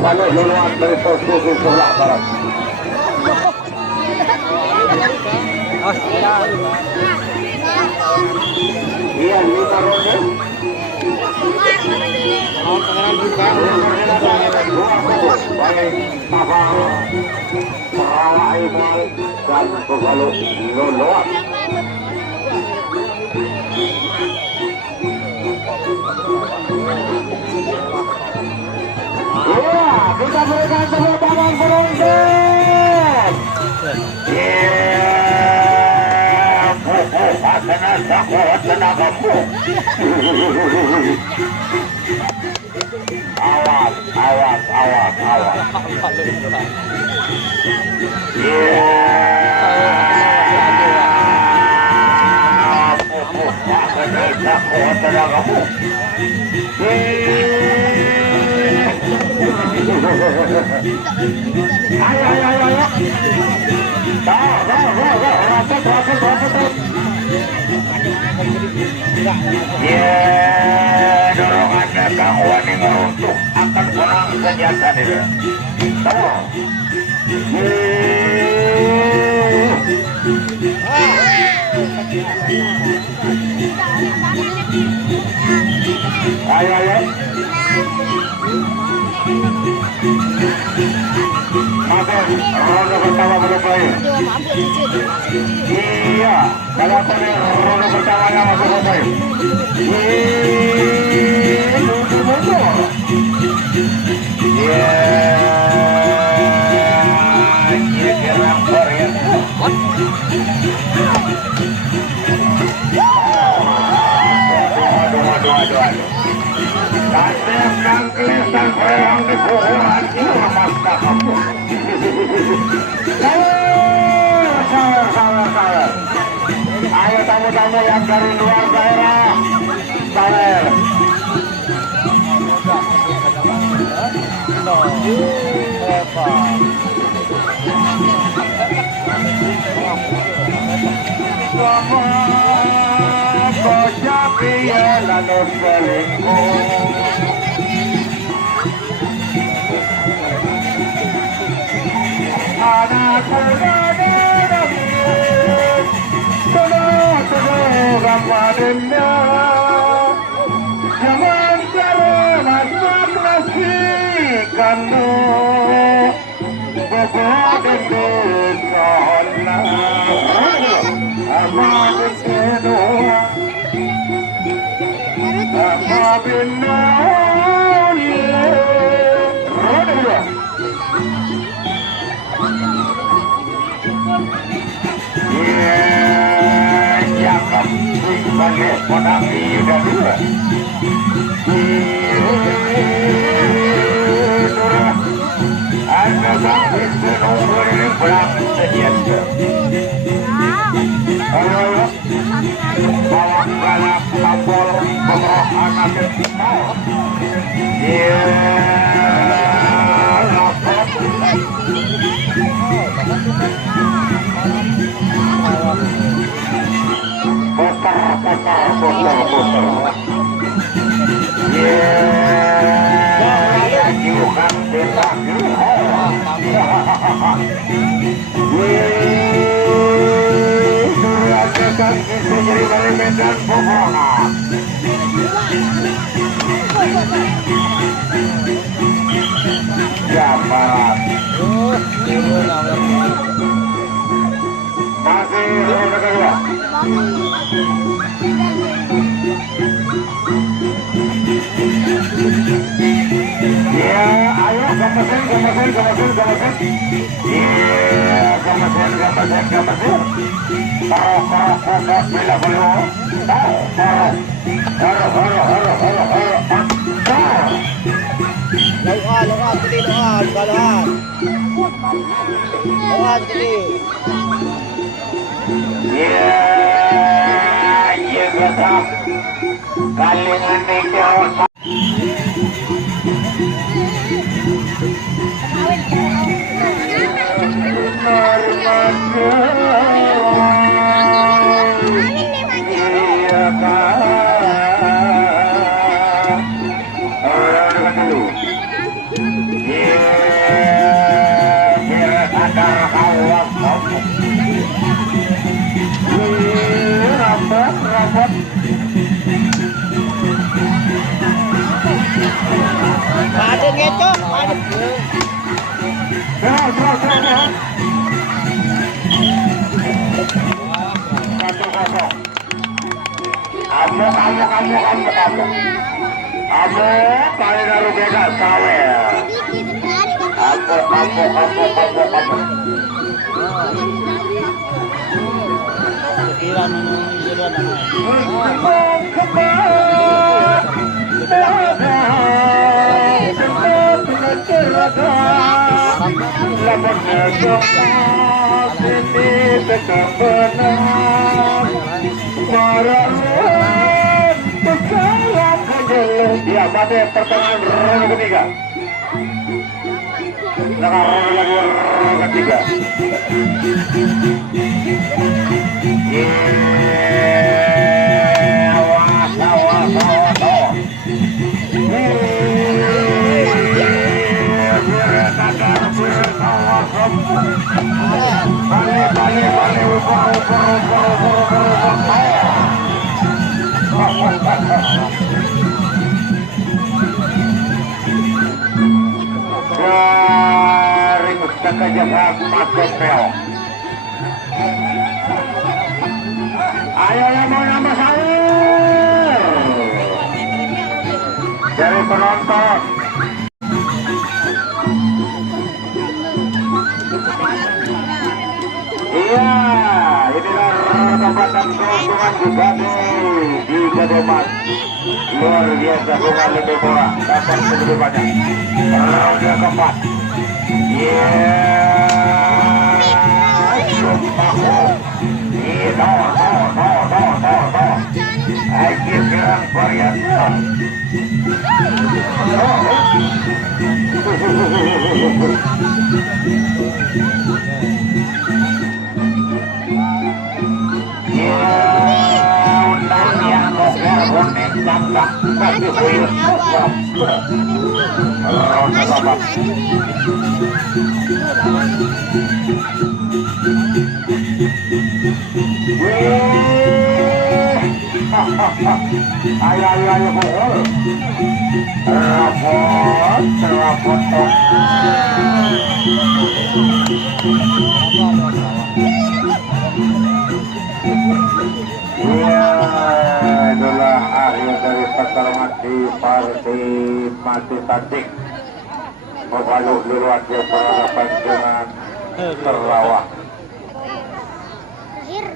balik luluan dari posisi sebelah barat. Iya, 5 ronde. Baik, Papa Sarawak Iman dan Pembalu luluan. Ya, kita berikan tepuk tangan penonton. Tenagamu. Awas, awas, awas, awas. Tenagamu. Ayo, ayo, ayo, ayo. Dorongannya gangguan yang ngeruntuh akan pulang senjata dia. Tahu? Ayo, ayo. Oke, ronde pertama selesai. Iya, balapan ronde pertamanya masuk selesai. Iya, kira Korea. Aduh. Tandem dan kelisan perang di kuhuran masa kamu. Sawer. Ayo tamu-tamu yang dari luar daerah. Sawer. Lalu selingkuh. Anak muda Tuduh kapadanya. Jangan karena nasikanmu Bebadan dosa Amat kedua paling naruh beda sawer. Ya, pada pertengahan ronde ketiga. Ronde ketiga. Ayo yang mau nambah sahur dari penonton. Iya, inilah kesempatan keuntungan juga di Gademas. Luar biasa, bukan lebih murah, dapat lebih banyak. Ronde keempat. Ayo bohol. Terapot. Iya, itulah akhir dari pertarungan di Parti Tandik. Membalut luar biasa dengan terlawak.